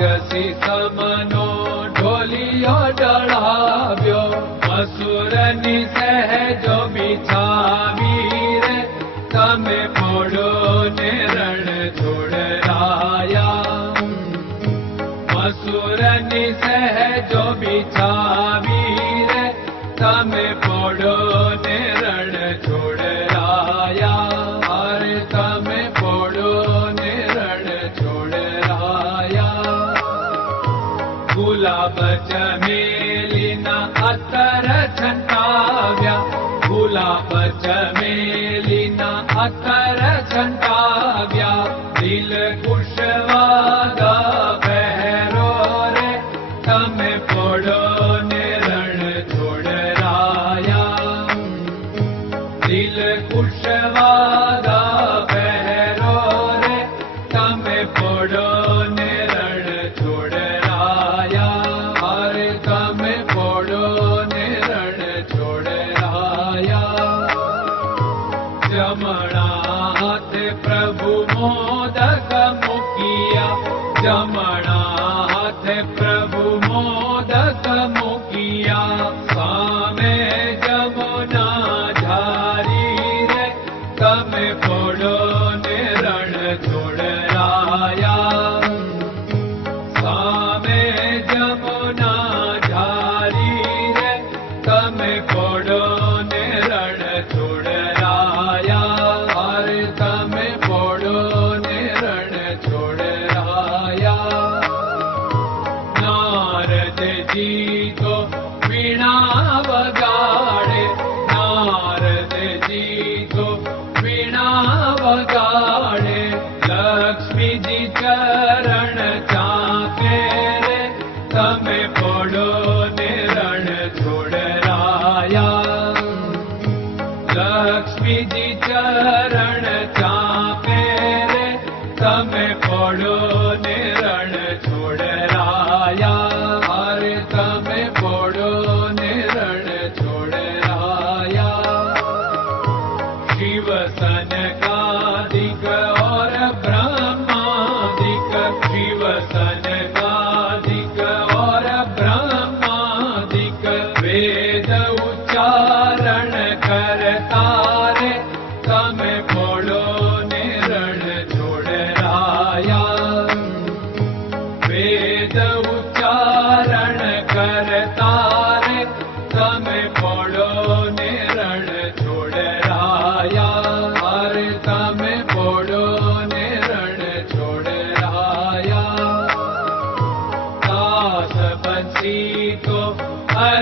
राक्षसी समनो ढोलियो चढ़ाव्यो। असुर निसह जो बिछावीर। तमे पोड़ो ने रण छोड़ाया असुर निसह जो बिछावीर। तमे पोड़ो ने ¡Adiós! जनाथ प्रभु मोदक मुखिया। मुखियामणाथ प्रभु मोदक मुखिया। सामे जमुना झारी रे तमे पडो Yeah.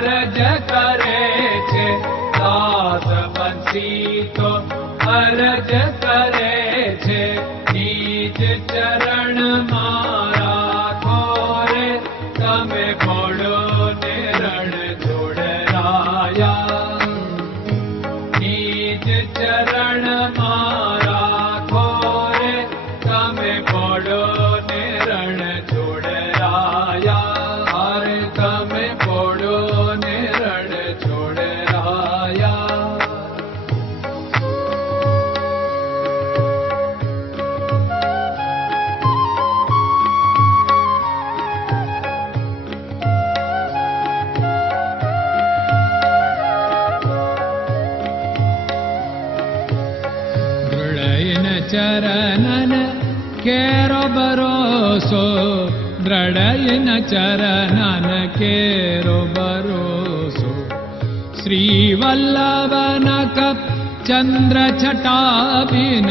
अरज करे छे दास बंसी तो अरज करे ನಿನ್ನ ಚರಣನ ಕೇರೋ चरन केरो भरोसो द्रडयन चरन केरो भरोसो श्रीवल्लभ चन्द्र छाबिन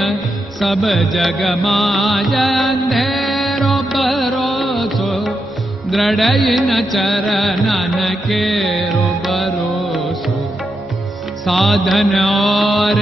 सब जगमाजेरो भरोसो द्रडयन चरनो भरोसो साधन और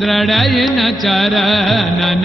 दृढयिन चरणन